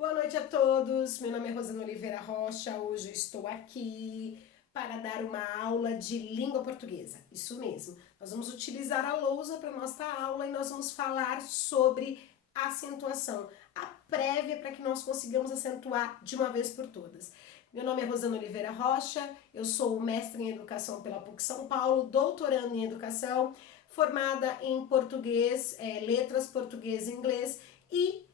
Boa noite a todos, meu nome é Rosana Oliveira Rocha, hoje eu estou aqui para dar uma aula de língua portuguesa, isso mesmo. Nós vamos utilizar a lousa para nossa aula e nós vamos falar sobre acentuação, a prévia para que nós consigamos acentuar de uma vez por todas. Meu nome é Rosana Oliveira Rocha, eu sou mestre em educação pela PUC São Paulo, doutorando em educação, formada em português, letras português e inglês e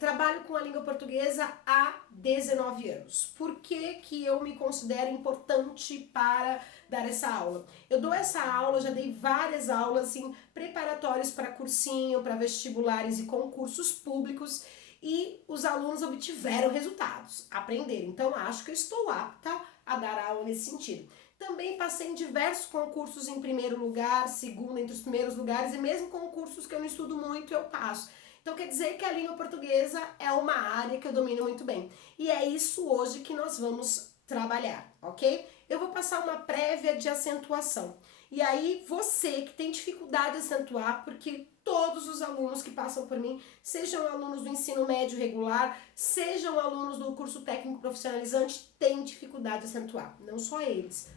trabalho com a língua portuguesa há 19 anos. Por que que eu me considero importante para dar essa aula? Eu dou essa aula, já dei várias aulas assim, preparatórios para cursinho, para vestibulares e concursos públicos e os alunos obtiveram resultados, aprenderam. Então acho que eu estou apta a dar aula nesse sentido. Também passei em diversos concursos em primeiro lugar, segundo entre os primeiros lugares e mesmo concursos que eu não estudo muito eu passo. Então quer dizer que a língua portuguesa é uma área que eu domino muito bem. E é isso hoje que nós vamos trabalhar, ok? Eu vou passar uma prévia de acentuação. E aí você que tem dificuldade de acentuar, porque todos os alunos que passam por mim, sejam alunos do ensino médio regular, sejam alunos do curso técnico profissionalizante, têm dificuldade de acentuar. Não só eles.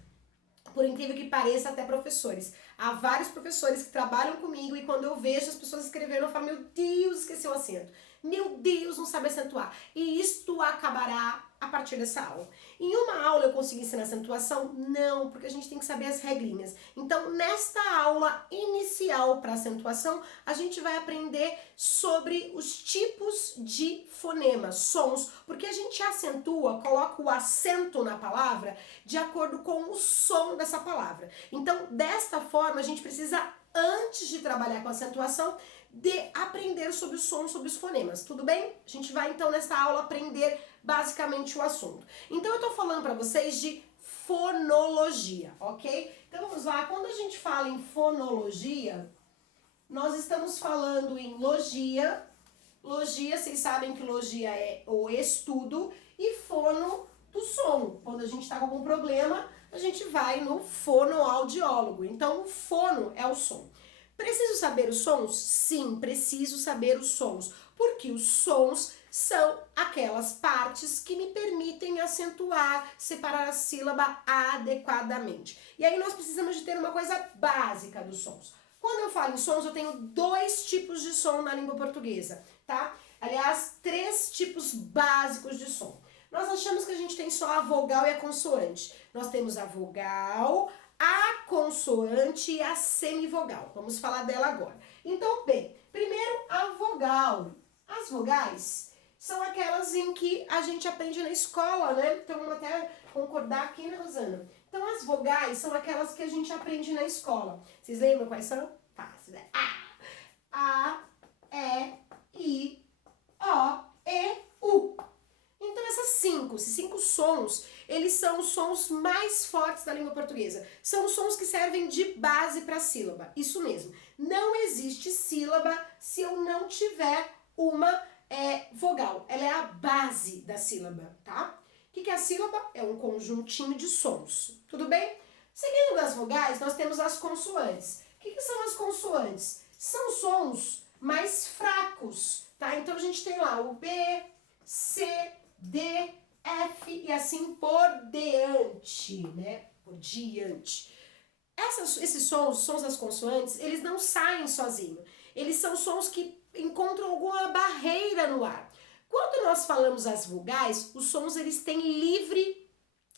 Por incrível que pareça, até professores. Há vários professores que trabalham comigo e quando eu vejo as pessoas escrevendo, eu falo, meu Deus, esqueci o acento. Meu Deus, não sabe acentuar. E isto acabará a partir dessa aula. Em uma aula eu consigo ensinar acentuação? Não, porque a gente tem que saber as regrinhas. Então, nesta aula inicial para acentuação, a gente vai aprender sobre os tipos de fonemas, sons, porque a gente acentua, coloca o acento na palavra de acordo com o som dessa palavra. Então, desta forma, a gente precisa, antes de trabalhar com acentuação, de aprender sobre os sons, sobre os fonemas, tudo bem? A gente vai então nessa aula aprender basicamente o assunto. Então eu tô falando para vocês de fonologia, ok? Então vamos lá, quando a gente fala em fonologia, nós estamos falando em logia. Logia, vocês sabem que logia é o estudo e fono do som. Quando a gente está com algum problema, a gente vai no fonoaudiólogo. Então o fono é o som. Preciso saber os sons? Sim, preciso saber os sons, porque os sons são aquelas partes que me permitem acentuar, separar a sílaba adequadamente. E aí nós precisamos de ter uma coisa básica dos sons. Quando eu falo em sons, eu tenho dois tipos de som na língua portuguesa, tá? Aliás, três tipos básicos de som. Nós achamos que a gente tem só a vogal e a consoante. Nós temos a vogal, a consoante e a semivogal. Vamos falar dela agora. Então, bem, primeiro a vogal. As vogais são aquelas em que a gente aprende na escola, né? Então, vamos até concordar aqui, né, Rosana? Então, as vogais são aquelas que a gente aprende na escola. Vocês lembram quais são? Fácil, né? A, E, I, O, E, U. Então esses cinco sons, eles são os sons mais fortes da língua portuguesa. São os sons que servem de base para a sílaba. Isso mesmo. Não existe sílaba se eu não tiver uma vogal. Ela é a base da sílaba, tá? O que é a sílaba? É um conjuntinho de sons. Tudo bem? Seguindo das vogais, nós temos as consoantes. O que são as consoantes? São sons mais fracos, tá? Então a gente tem lá o B, C, D, F e assim por diante, né? Por diante. Esses sons das consoantes, eles não saem sozinhos. Eles são sons que encontram alguma barreira no ar. Quando nós falamos as vogais, os sons eles têm livre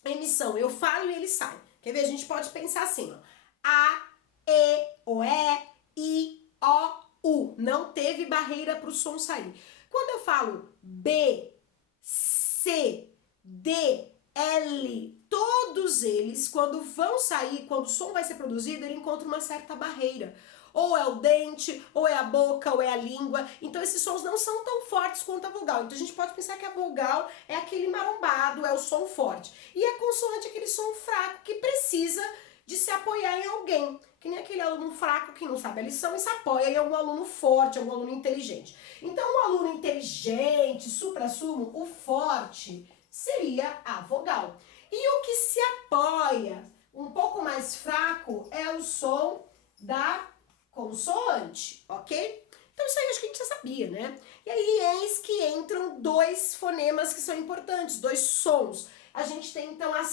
emissão. Eu falo e eles saem. Quer ver? A gente pode pensar assim, ó. A, E, O, E, I, O, U. Não teve barreira para o som sair. Quando eu falo B, C, D, L, todos eles, quando vão sair, quando o som vai ser produzido, ele encontra uma certa barreira. Ou é o dente, ou é a boca, ou é a língua. Então esses sons não são tão fortes quanto a vogal. Então a gente pode pensar que a vogal é aquele marombado, é o som forte. E a consoante é aquele som fraco que precisa de se apoiar em alguém. Que nem aquele aluno fraco que não sabe a lição e se apoia em algum aluno forte, algum aluno inteligente. Então o aluno inteligente, supra-sumo, o forte, seria a vogal. E o que se apoia um pouco mais fraco é o som da consoante, ok? Então isso aí acho que a gente já sabia, né? E aí eis que entram dois fonemas que são importantes, dois sons. A gente tem então as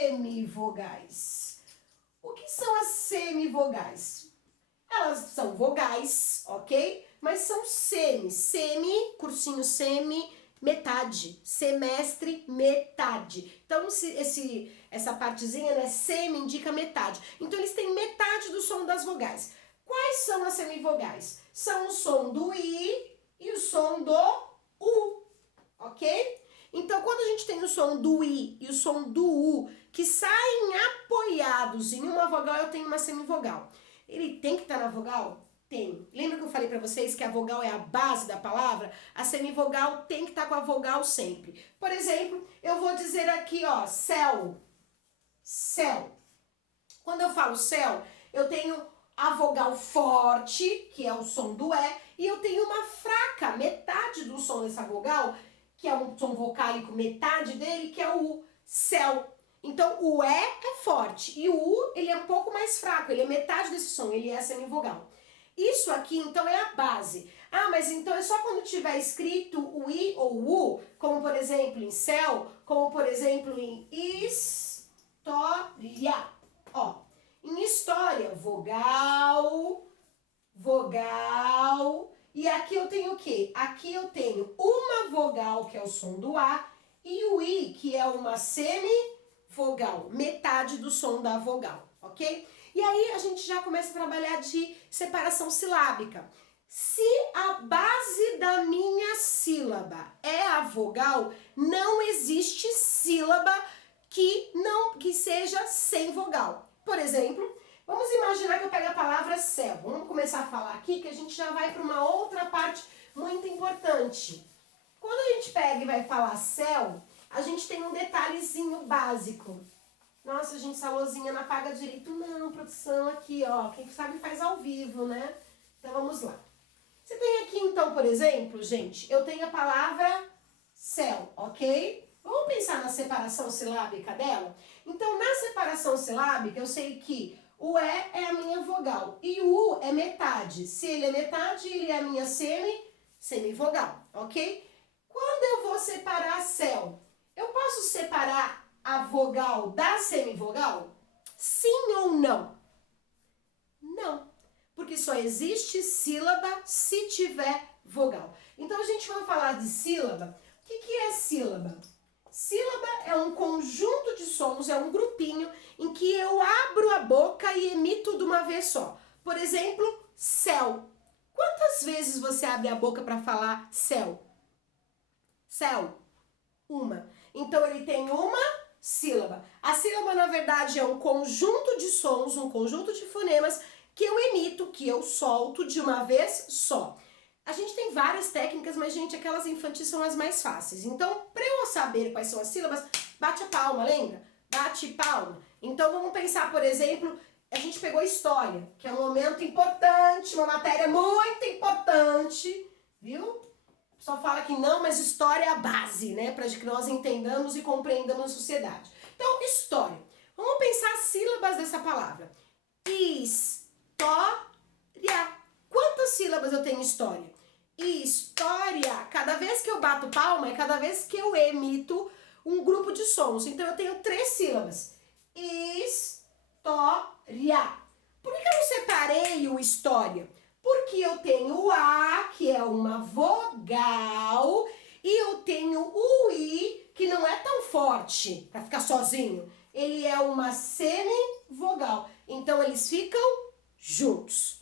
semivogais. O que são as semivogais? Elas são vogais, ok? Mas são semi, cursinho semi, metade, semestre, metade. Então essa partezinha, né, semi indica metade. Então eles têm metade do som das vogais. Quais são as semivogais? São o som do I e o som do U, ok? Então quando a gente tem o som do I e o som do U que saem apoiados em uma vogal, eu tenho uma semivogal. Ele tem que estar na vogal? Tem. Lembra que eu falei para vocês que a vogal é a base da palavra? A semivogal tem que estar com a vogal sempre. Por exemplo, eu vou dizer aqui, ó, céu. Céu. Quando eu falo céu, eu tenho a vogal forte, que é o som do E, e eu tenho uma fraca, metade do som dessa vogal, que é um som vocálico, metade dele, que é o U, céu. Então, o E é forte e o U, ele é um pouco mais fraco, ele é metade desse som, ele é semivogal. Isso aqui, então, é a base. Ah, mas então é só quando tiver escrito o I ou o U, como, por exemplo, em céu, como, por exemplo, em história. Ó, em história, vogal, vogal, e aqui eu tenho o quê? Aqui eu tenho uma vogal, que é o som do A, e o I, que é uma semivogal, metade do som da vogal, ok? E aí a gente já começa a trabalhar de separação silábica. Se a base da minha sílaba é a vogal, não existe sílaba que seja sem vogal. Por exemplo, vamos imaginar que eu pego a palavra céu. Vamos começar a falar aqui que a gente já vai para uma outra parte muito importante. Quando a gente pega e vai falar céu, a gente tem um detalhezinho básico. Nossa, gente, essa luzinha não apaga direito. Não, produção, aqui, ó. Quem sabe faz ao vivo, né? Então, vamos lá. Você tem aqui, então, por exemplo, gente, eu tenho a palavra céu, ok? Vamos pensar na separação silábica dela? Então, na separação silábica, eu sei que o E é a minha vogal e o U é metade. Se ele é metade, ele é a minha semivogal, ok? Quando eu vou separar céu, eu posso separar a vogal da semivogal? Sim ou não? Não, porque só existe sílaba se tiver vogal. Então a gente vai falar de sílaba. O que é sílaba? Sílaba é um conjunto de sons, é um grupinho em que eu abro a boca e emito de uma vez só. Por exemplo, céu. Quantas vezes você abre a boca para falar céu? Céu. Uma. Então ele tem uma sílaba. A sílaba, na verdade, é um conjunto de sons, um conjunto de fonemas que eu emito, que eu solto de uma vez só. A gente tem várias técnicas, mas, gente, aquelas infantis são as mais fáceis. Então, para eu saber quais são as sílabas, bate a palma, lembra? Bate palma. Então, vamos pensar, por exemplo, a gente pegou história, que é um momento importante, uma matéria muito importante, viu? Só fala que não, mas história é a base, né? Para que nós entendamos e compreendamos a sociedade. Então, história. Vamos pensar as sílabas dessa palavra. História. Quantas sílabas eu tenho em história? História. Cada vez que eu bato palma é cada vez que eu emito um grupo de sons. Então eu tenho 3 sílabas. História. Por que eu não separei o história? Porque eu tenho o A, que é uma vogal, e eu tenho o I, que não é tão forte para ficar sozinho. Ele é uma semivogal. Então eles ficam juntos.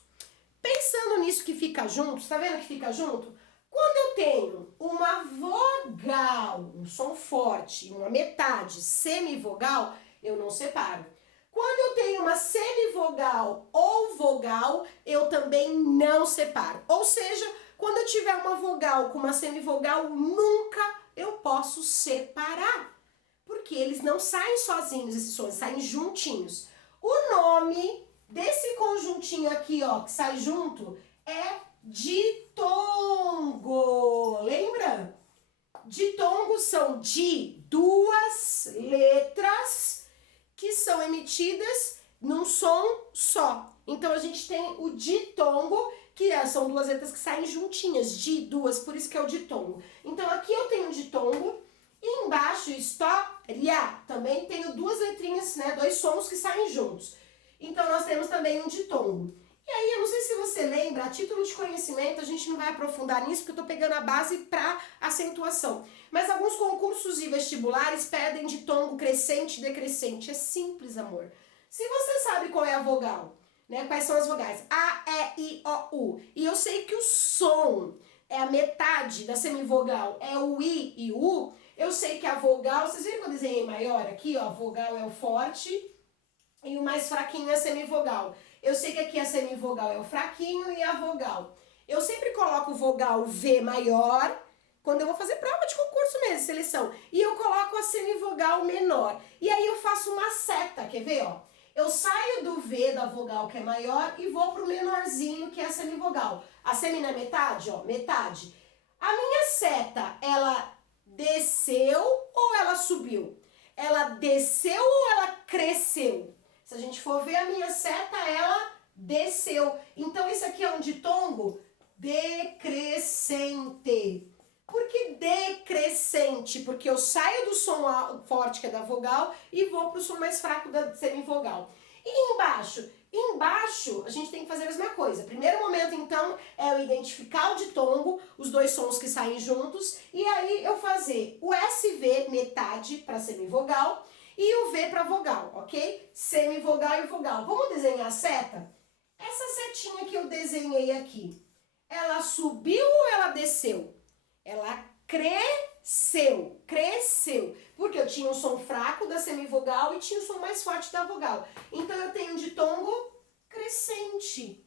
Pensando nisso que fica junto, tá vendo que fica junto? Quando eu tenho uma vogal, um som forte, uma metade semivogal, eu não separo. Quando eu tenho uma semivogal ou vogal, eu também não separo. Ou seja, quando eu tiver uma vogal com uma semivogal, nunca eu posso separar. Porque eles não saem sozinhos, esses sons, saem juntinhos. O nome desse conjuntinho aqui, ó, que sai junto, é ditongo. Lembra? Ditongos são de 2 letras que são emitidas num som só. Então a gente tem o ditongo, são duas letras que saem juntinhas, di, duas, por isso que é o ditongo. Então aqui eu tenho ditongo, e embaixo história, também tenho duas letrinhas, né, dois sons que saem juntos. Então nós temos também um ditongo. E aí, eu não sei se você lembra, a título de conhecimento, a gente não vai aprofundar nisso, porque eu tô pegando a base para acentuação. Mas alguns concursos e vestibulares pedem ditongo crescente e decrescente. É simples, amor. Se você sabe qual é a vogal, né, quais são as vogais, A, E, I, O, U, e eu sei que o som é a metade da semivogal, é o I e o U, eu sei que a vogal, vocês viram que eu desenhei maior aqui, ó, a vogal é o forte e o mais fraquinho é a semivogal. Eu sei que aqui a semivogal é o fraquinho e a vogal. Eu sempre coloco vogal V maior, quando eu vou fazer prova de concurso mesmo, seleção. E eu coloco a semivogal menor. E aí eu faço uma seta, quer ver, ó? Eu saio do V da vogal que é maior e vou pro menorzinho que é a semivogal. A semi na metade, ó, metade. A minha seta, ela desceu ou ela subiu? Ela desceu ou ela cresceu? Se a gente for ver a minha seta, ela desceu. Então, isso aqui é um ditongo decrescente. Por que decrescente? Porque eu saio do som forte, que é da vogal, e vou para o som mais fraco da semivogal. E embaixo? Embaixo, a gente tem que fazer a mesma coisa. Primeiro momento, então, é eu identificar o ditongo, os dois sons que saem juntos, e aí eu fazer o SV, metade, para semivogal, e o V para vogal, ok? Semivogal e vogal. Vamos desenhar a seta? Essa setinha que eu desenhei aqui, ela subiu ou ela desceu? Ela cresceu, porque eu tinha um som fraco da semivogal e tinha o som mais forte da vogal. Então eu tenho um ditongo crescente.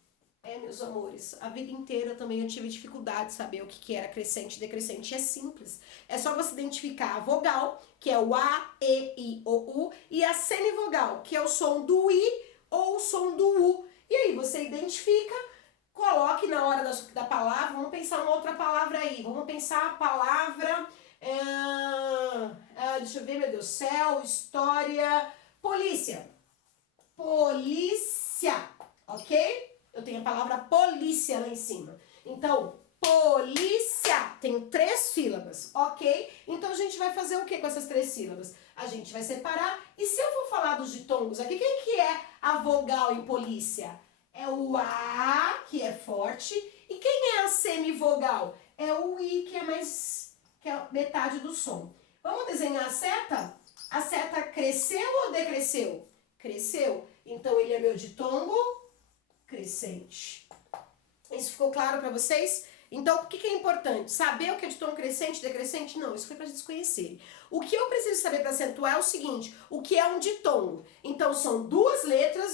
Meus amores, a vida inteira também eu tive dificuldade de saber o que era crescente e decrescente. É simples. É só você identificar a vogal, que é o A, E, I, O, U, e a semivogal, que é o som do I ou o som do U. E aí você identifica, coloque na hora da palavra, vamos pensar uma outra palavra aí. Vamos pensar a palavra, deixa eu ver, meu Deus, céu, história, polícia. Polícia, ok? Eu tenho a palavra polícia lá em cima. Então, polícia tem 3 sílabas, ok? Então a gente vai fazer o que com essas 3 sílabas? A gente vai separar. E se eu for falar dos ditongos aqui, quem que é a vogal em polícia? É o A, que é forte. E quem é a semivogal? É o I, que é a metade do som. Vamos desenhar a seta? A seta cresceu ou decresceu? Cresceu. Então ele é meu ditongo crescente. Isso ficou claro para vocês? Então, o que é importante? Saber o que é ditongo crescente, decrescente? Não, isso foi para vocês conhecerem. O que eu preciso saber para acentuar é o seguinte, o que é um ditongo? Então, são duas letras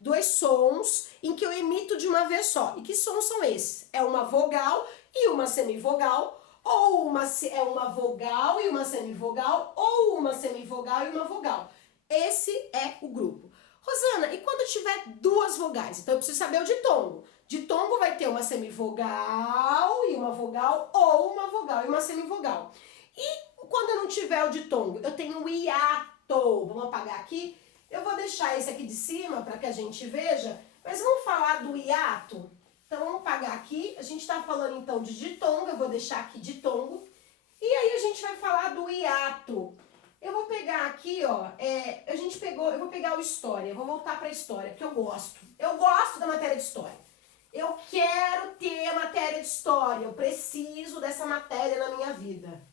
dois sons em que eu emito de uma vez só. E que sons são esses? É uma vogal e uma semivogal, ou é uma vogal e uma semivogal, ou uma semivogal e uma vogal. Esse é o grupo. Rosana, e quando tiver duas vogais? Então eu preciso saber o ditongo. Ditongo vai ter uma semivogal e uma vogal, ou uma vogal e uma semivogal. E quando eu não tiver o ditongo, eu tenho o hiato. Vamos apagar aqui? Eu vou deixar esse aqui de cima para que a gente veja, mas vamos falar do hiato? Então vamos apagar aqui. A gente está falando então de ditongo, eu vou deixar aqui ditongo. E aí a gente vai falar do hiato. Eu vou pegar aqui, ó, eu vou pegar o história, vou voltar para a história, porque eu gosto. Eu gosto da matéria de história. Eu quero ter matéria de história, eu preciso dessa matéria na minha vida.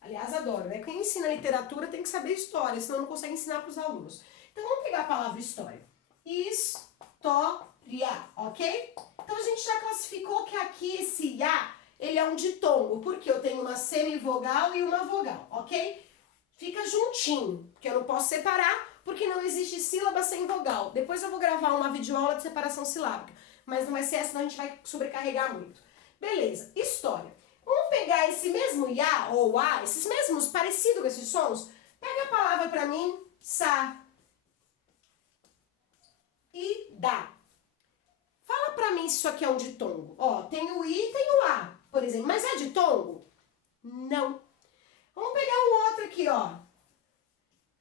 Aliás, adoro, né? Quem ensina literatura tem que saber história, senão não consegue ensinar para os alunos. Então vamos pegar a palavra história. História, ok? Então a gente já classificou que aqui esse ia, ele é um ditongo, porque eu tenho uma semivogal e uma vogal, ok? Fica juntinho, porque eu não posso separar, porque não existe sílaba sem vogal. Depois eu vou gravar uma videoaula de separação silábica, mas não vai ser essa, senão a gente vai sobrecarregar muito. Beleza, história. Vamos pegar esse mesmo ia ou a, esses mesmos, parecidos com esses sons? Pega a palavra pra mim, sa e dá. Fala pra mim se isso aqui é um ditongo. Ó, tem o i e tem o a, por exemplo, mas é ditongo? Não. Vamos pegar um outro aqui, ó.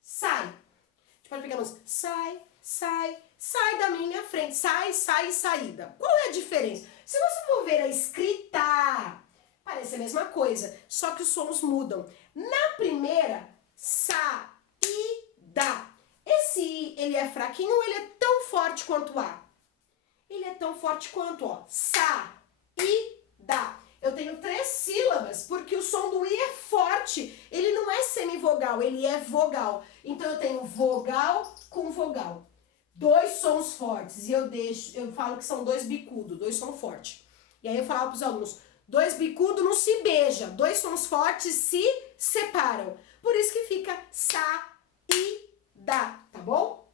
Sai. A gente pode pegar a música. Sai, sai, sai da minha frente. Sai, sai, saída. Qual é a diferença? Se você for ver a escrita, parece a mesma coisa, só que os sons mudam. Na primeira, sa, i, da. Esse i, ele é fraquinho ou ele é tão forte quanto o a? Ele é tão forte quanto, ó, sa, i, da. Eu tenho 3 sílabas, porque o som do i é forte. Ele não é semivogal, ele é vogal. Então eu tenho vogal com vogal. 2 sons fortes. E eu falo que são 2 bicudos, 2 sons fortes. E aí eu falava para os alunos, 2 bicudos não se beijam, 2 sons fortes se separam. Por isso que fica sa, i, da, tá bom?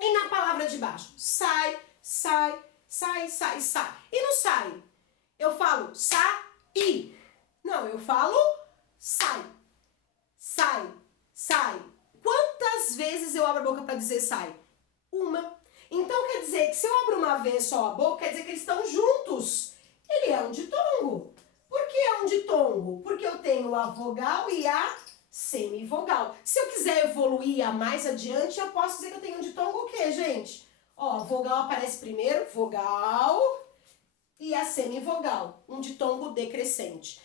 E na palavra de baixo, sai, sai, sai, sai, sai. E não sai? Eu falo sai. Não, eu falo sai. Sai, sai. Quantas vezes eu abro a boca para dizer sai? Uma. Então quer dizer que se eu abro uma vez só a boca, quer dizer que eles estão juntos. Ele é um ditongo. Por que é um ditongo? Porque eu tenho a vogal e a semivogal. Se eu quiser evoluir a mais adiante, eu posso dizer que eu tenho um ditongo o quê, gente? Ó, a vogal aparece primeiro, vogal, e a semivogal, um ditongo decrescente.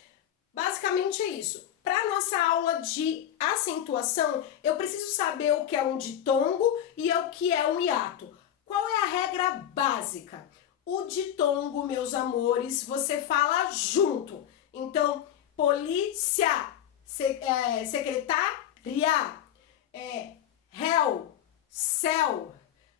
Basicamente é isso. Para nossa aula de acentuação, eu preciso saber o que é um ditongo e o que é um hiato. Qual é a regra básica? O ditongo, meus amores, você fala junto. Então, polícia, secretária, réu, céu,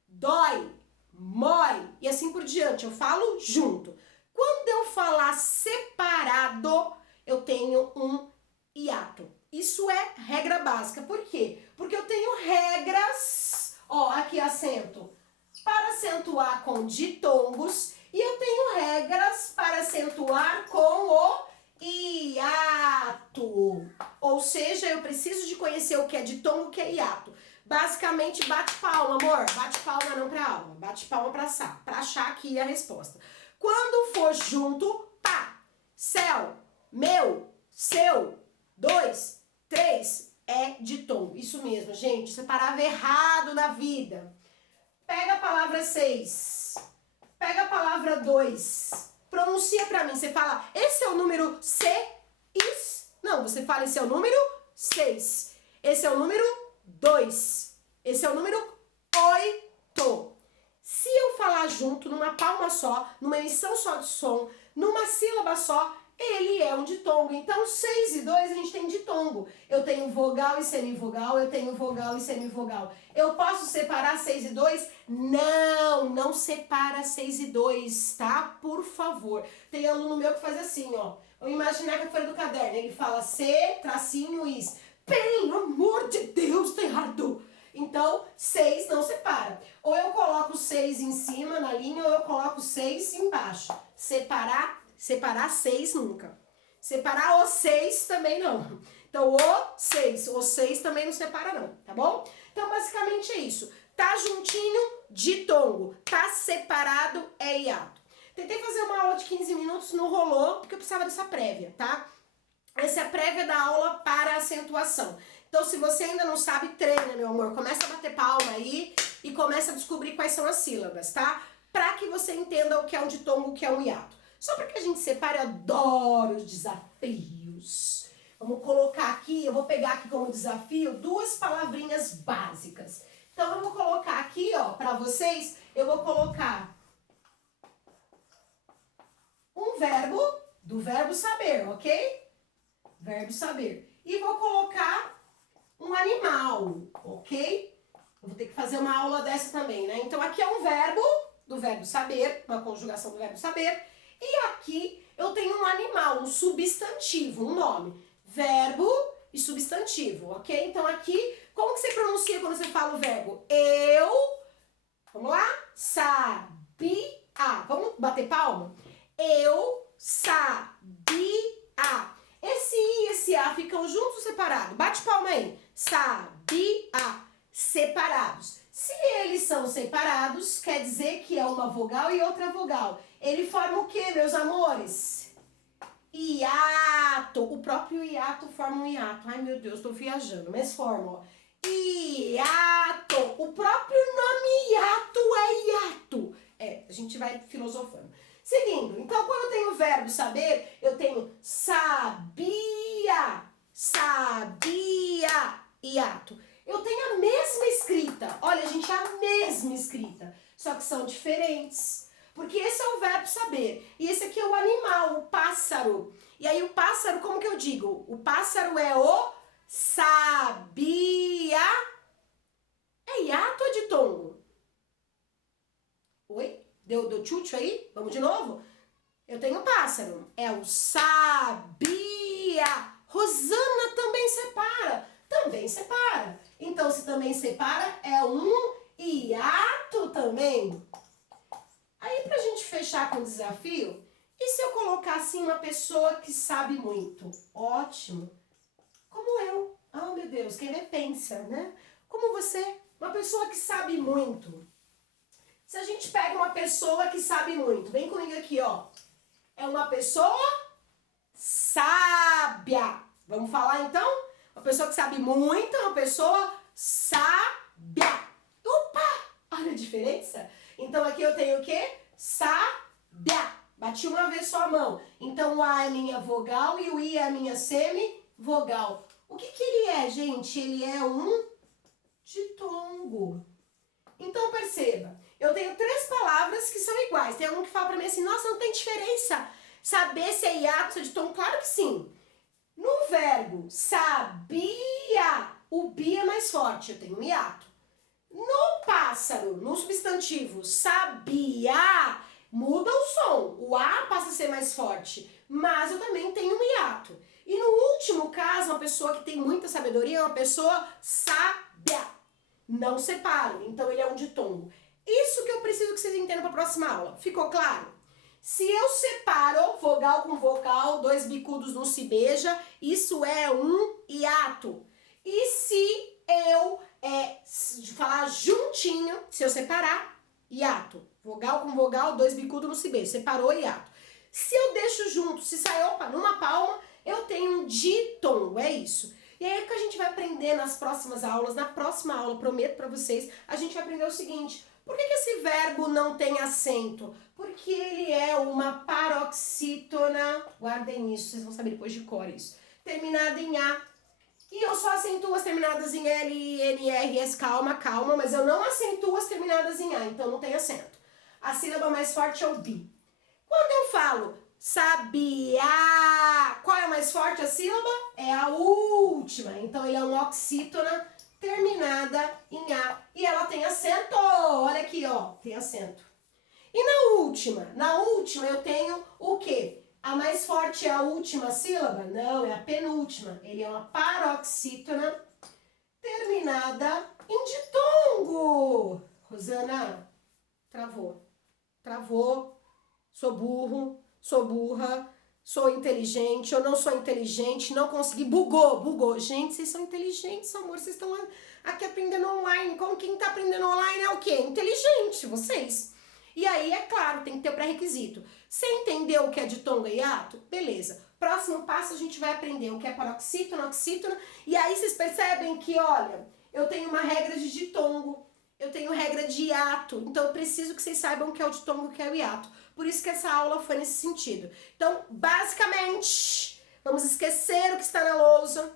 dói, mói e assim por diante. Eu falo junto. Quando eu falar separado, eu tenho um hiato. Isso é regra básica. Por quê? Porque eu tenho regras, ó, aqui acento, para acentuar com ditongos e eu tenho regras para acentuar com o hiato. Ou seja, eu preciso de conhecer o que é ditongo e o que é hiato. Basicamente, bate palma, amor. Bate palma não para aula. Bate palma para achar aqui a resposta. Quando for junto, pá, céu, meu, seu, 2, 3, é ditongo. Isso mesmo, gente. Você parava errado na vida. Pega a palavra 6. Pega a palavra 2. Pronuncia pra mim. Você fala, esse é o número 6? Não, você fala, esse é o número 6. Esse é o número 2. Esse é o número 8. Se eu falar junto, numa palma só, numa emissão só de som, numa sílaba só, ele é um ditongo. Então, 6 e 2 a gente tem ditongo. Eu tenho vogal e semivogal, eu tenho vogal e semivogal. Eu posso separar 6 e 2? Não, não separa 6 e 2, tá? Por favor. Tem aluno meu que faz assim, ó. Eu imaginar que é folha do caderno. Ele fala C, tracinho, is. Pelo amor de Deus, tá errado. Então, 6 não separa. Ou eu coloco 6 em cima na linha, ou eu coloco 6 embaixo. Separar 6 nunca. Separar o 6 também não. Então, o 6 também não separa não, tá bom? Então, basicamente é isso. Tá juntinho, ditongo. Tá separado, é hiato. Tentei fazer uma aula de 15 minutos, não rolou, porque eu precisava dessa prévia, tá? Essa é a prévia da aula para acentuação. Então, se você ainda não sabe, treina, meu amor. Começa a bater palma aí e começa a descobrir quais são as sílabas, tá? Para que você entenda o que é um ditongo, o que é um hiato. Só para que a gente separe, eu adoro os desafios. Vamos colocar aqui, eu vou pegar aqui como desafio 2 palavrinhas básicas. Então, eu vou colocar aqui, ó, para vocês, eu vou colocar um verbo, do verbo saber, ok? Verbo saber. E vou colocar um animal, ok? Eu vou ter que fazer uma aula dessa também, né? Então, aqui é um verbo, do verbo saber, uma conjugação do verbo saber. E aqui eu tenho um animal, um substantivo, um nome. Verbo e substantivo, ok? Então, aqui, como que você pronuncia quando você fala o verbo? Eu, vamos lá? Sabia. Vamos bater palma? Eu sabia. Esse I e esse A ficam juntos ou separados? Bate palma aí. Sabia. Separados. Se eles são separados, quer dizer que é uma vogal e outra vogal. Ele forma o que, meus amores? Hiato. O próprio hiato forma um hiato. Ai, meu Deus, tô viajando. Mas forma, ó. Hiato. O próprio nome hiato é hiato. A gente vai filosofando. Seguindo, então quando eu tenho o verbo saber, eu tenho sabia, sabia, hiato. Eu tenho a mesma escrita, olha gente, a mesma escrita, só que são diferentes. Porque esse é o verbo saber, e esse aqui é o animal, o pássaro. E aí o pássaro, como que eu digo? O pássaro é o sabia. É hiato ou ditongo? Oi? Deu tchutchu aí? Vamos de novo? Eu tenho pássaro. É o sabia. Rosana também separa. Também separa. Então, se também separa, é um hiato também. Aí, pra gente fechar com o desafio, e se eu colocar assim uma pessoa que sabe muito? Ótimo. Como eu. Ah, meu Deus, quem vê pensa, né? Como você, uma pessoa que sabe muito. Se a gente pega uma pessoa que sabe muito, vem comigo aqui, ó. É uma pessoa sábia. Vamos falar então? Uma pessoa que sabe muito é uma pessoa sábia. Opa! Olha a diferença? Então aqui eu tenho o quê? Sábia. Bati uma vez só a mão. Então o A é minha vogal e o I é a minha semivogal. O que ele é, gente? Ele é um ditongo. Então perceba, eu tenho 3 palavras que são iguais. Tem algum que fala pra mim assim, nossa, não tem diferença saber se é hiato, se é ditongo? Claro que sim. No verbo sabia, o bi é mais forte, eu tenho um hiato. No pássaro, no substantivo sabia, muda o som. O A passa a ser mais forte, mas eu também tenho um hiato. E no último caso, uma pessoa que tem muita sabedoria é uma pessoa sábia. Não separo, então ele é um ditongo. Isso que eu preciso que vocês entendam para a próxima aula. Ficou claro? Se eu separo vogal com vogal, 2 bicudos não se beija, isso é um hiato. E se eu falar juntinho, se eu separar, hiato. Vogal com vogal, 2 bicudos não se beija, separou, hiato. Se eu deixo junto, se sai, opa, numa palma, eu tenho um ditongo, é isso. E aí que a gente vai aprender nas próximas aulas, na próxima aula, prometo pra vocês, a gente vai aprender o seguinte: por que esse verbo não tem acento? Porque ele é uma paroxítona, guardem isso, vocês vão saber depois de cor isso, terminada em A. E eu só acentuo as terminadas em L, N, R, S, calma, calma, mas eu não acentuo as terminadas em A, então não tem acento. A sílaba mais forte é o bi. Quando eu falo sabia, qual é a mais forte a sílaba? É a última. Então ele é uma oxítona terminada em A. E ela tem acento. Olha aqui, ó, tem acento. E na última? Na última eu tenho o quê? A mais forte é a última sílaba? Não, é a penúltima. Ele é uma paroxítona terminada em ditongo. Rosana, travou. Travou. Sou burro, sou burra, sou inteligente, eu não sou inteligente, não consegui, bugou. Gente, vocês são inteligentes, amor, vocês estão aqui aprendendo online. Como quem tá aprendendo online é o quê? Inteligente, vocês. E aí, é claro, tem que ter o pré-requisito. Você entendeu o que é ditongo e hiato? Beleza. Próximo passo a gente vai aprender o que é paroxítona, oxítona, e aí vocês percebem que, olha, eu tenho uma regra de ditongo, eu tenho regra de hiato, então eu preciso que vocês saibam o que é o ditongo e o que é o hiato. Por isso que essa aula foi nesse sentido. Então, basicamente, vamos esquecer o que está na lousa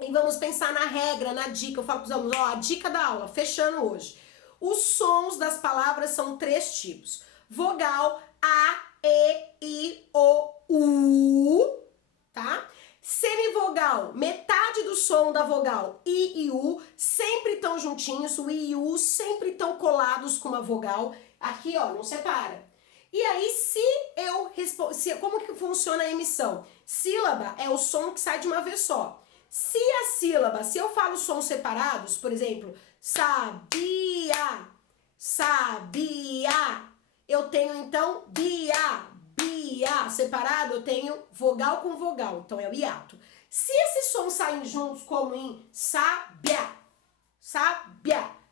e vamos pensar na regra, na dica. Eu falo para os alunos, ó, a dica da aula, fechando hoje. Os sons das palavras são 3 tipos. Vogal, A, E, I, O, U, tá? Semivogal, metade do som da vogal I e U sempre estão juntinhos, o I e o U sempre estão colados com uma vogal. Aqui, ó, não separa. E aí, como que funciona a emissão? Sílaba é o som que sai de uma vez só. Se eu falo sons separados, por exemplo, sabia, sabia, eu tenho então bia, separado, eu tenho vogal com vogal, então é o hiato. Se esses sons saem juntos, como em sábia,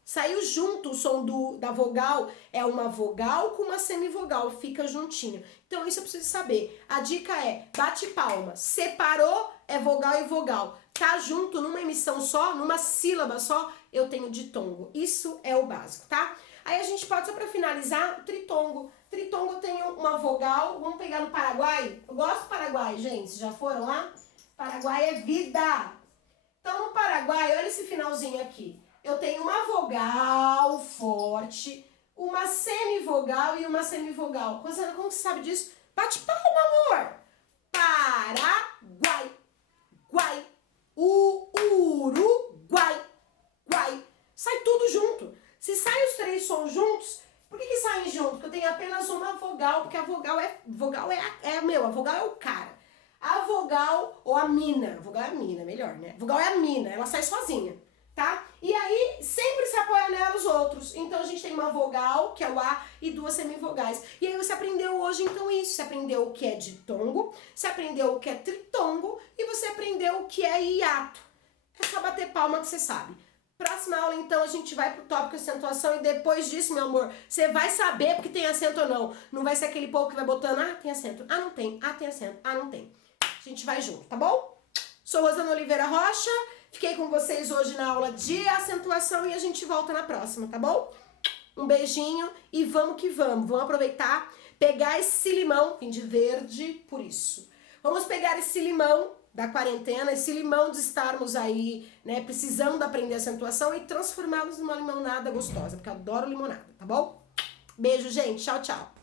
saiu junto o som da vogal, é uma vogal com uma semivogal, fica juntinho. Então isso eu preciso saber. A dica é, bate palma, separou, é vogal e vogal. Tá junto numa emissão só, numa sílaba só, eu tenho ditongo. Isso é o básico, tá? Aí a gente pode, só para finalizar, o tritongo. Tritongo tem uma vogal, vamos pegar no Paraguai. Eu gosto do Paraguai, gente, já foram lá? Paraguai é vida. Então no Paraguai, olha esse finalzinho aqui. Eu tenho uma vogal forte, uma semivogal e uma semivogal. Rosana, como você sabe disso? Bate palma, amor. Paraguai, guai, Uruguai, guai. Sai tudo junto. Se saem os três sons juntos, por que saem juntos? Porque eu tenho apenas uma vogal, porque a vogal é a vogal é o cara. A vogal, ou a vogal é a mina, melhor, né? A vogal é a mina, ela sai sozinha, tá? E aí, sempre se apoia nela os outros. Então, a gente tem uma vogal, que é o A, e duas semivogais. E aí, você aprendeu hoje, então, isso. Você aprendeu o que é ditongo, você aprendeu o que é tritongo, e você aprendeu o que é hiato. É só bater palma que você sabe. Próxima aula, então, a gente vai pro tópico acentuação e depois disso, meu amor, você vai saber porque tem acento ou não. Não vai ser aquele povo que vai botando, ah, tem acento, ah, não tem, ah, tem acento, ah, não tem. A gente vai junto, tá bom? Sou Rosana Oliveira Rocha, fiquei com vocês hoje na aula de acentuação e a gente volta na próxima, tá bom? Um beijinho e vamos que vamos. Vamos aproveitar, pegar esse limão, vim de verde por isso. Vamos pegar esse limão da quarentena, esse limão de estarmos aí, né, precisando aprender acentuação e transformá-los numa limonada gostosa, porque eu adoro limonada, tá bom? Beijo, gente. Tchau, tchau.